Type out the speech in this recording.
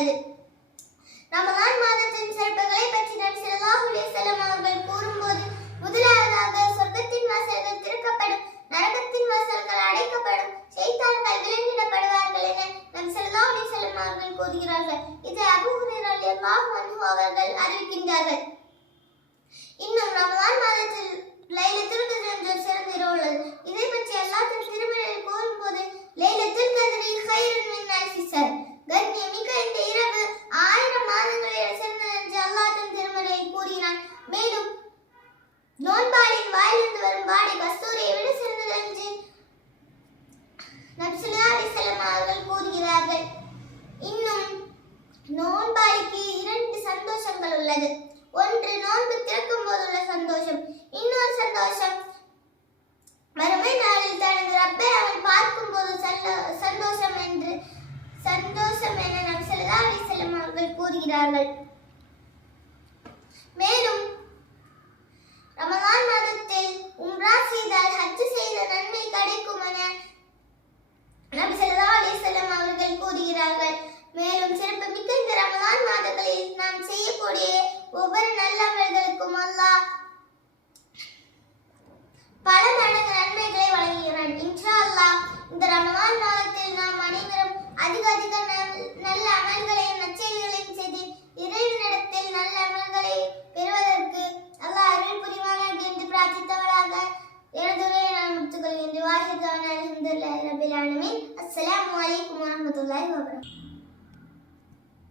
உள்ளது. ரமலான் மாதத்தின் சிறப்புகளை பற்றி நபி ஸல்லல்லாஹு அலைஹி வஸல்லம் அவர்கள் கூறும்போது, முதலாவதாக சொர்க்கத்தின் வாசல்கள் திறக்கப்படும், நரகத்தின் வாசல்கள் அடைக்கப்படும், ஷைத்தான்கள் விலங்கிடப்படுவார்கள் என நபி ஸல்லல்லாஹு அலைஹி வஸல்லம் அவர்கள் கூறுகிறார்கள். இதை அபூ ஹுரைரா ரலியல்லாஹு அன்ஹு அவர்கள் அறிவிக்கின்றார்கள். இன்னும் ரமலான் மாதத்தில் லைலத்துல் கத்ர் என்ற சிறந்த இரவு உள்ளது. இதை பற்றி அல்லாஹ் தன் திருமறையில் கூறும்போது, லைலத்துல் கத்ரி கைருன் மின் அல்ஃபி ஷஹர், கண்ணியமிக்க இந்த இரவு 1000 மாதங்களை சிறந்தது என்று அல்லாஹ் தன் திருமறையில் கூறுகிறான். மேலும் நோன்பாளின் வாயிலிருந்து வரும் வாடை கஸ்தூரியை விட சிறந்தது என்று நபி ஸல்லல்லாஹு அலைஹி வஸல்லம் அவர்கள் கூறுகிறார்கள். இன்னும் நோன்பாளிக்கு 2 சந்தோஷங்கள் உள்ளது. ஒன்று நோன்பு திறக்கும் போது உள்ள சந்தோஷம், இன்னொரு சந்தோஷம் மறுமை நாளில் தனது ரப்பை அவன் பார்க்கும் போது சந்தோஷம் என நபி ஸல்லல்லாஹு அலைஹி வஸல்லம் அவர்கள் கூறுகிறார்கள். மேலும் ரமலான் மாதத்தில் உம்ரா செய்தால் ஹஜ் செய்த நன்மை கிடைக்கும் என நபி ஸல்லல்லாஹு அலைஹி வஸல்லம் அவர்கள் கூறுகிறார்கள். மேலும் சிறப்பு மிக்க இந்த ரமலான் மாதங்களில் நாம் செய்யக்கூடிய ஒவ்வொரு நல்ல அமல்களுக்கும் அல்லாஹ் பல மடங்கு நன்மைகளை வழங்குகிறான். இன்ஷா அல்லாஹ் இந்த ரமலான் மாதத்தில் நாம் அனைவரும் அதிக நல்ல அமல்களையும் நற்செயல்களையும் செய்து இறைவனிடத்தில் நல்ல அமல்களை பெறுவதற்கு அல்லாஹ் அருள் புரிவானாக என்று பிரார்த்தித்தவளாக எனது உரையை நான் முடித்துக் கொள்கின்றேன். வாஹிதான அல்ஹம்துலில்லாஹி ரப்பில் ஆலமீன். அஸ்ஸலாமு அலைக்கும் வரஹ்மத்துல்லாஹி வபரகாத்துஹு.